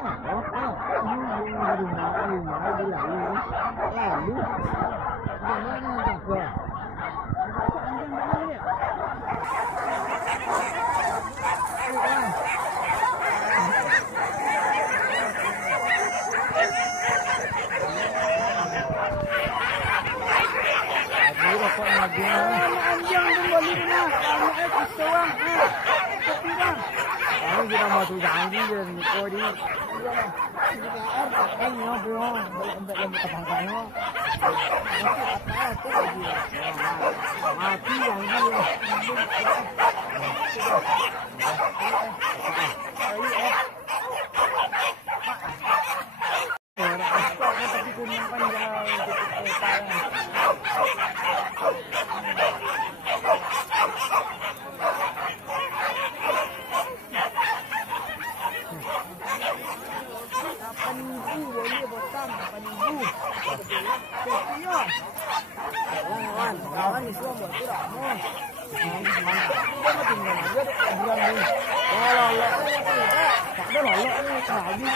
rumah dia lalu jangan takut. Anjing kembali na, kami kistawang. Kami kita mau tu janji je ni kodi. Kan yo bro, untuk yang ketangkang yo. Mati janji. Kawan di semua buat tidak mau. Dia mesti tinggal aja deh bulan ini. Kalau tak ada lolok ni lagi.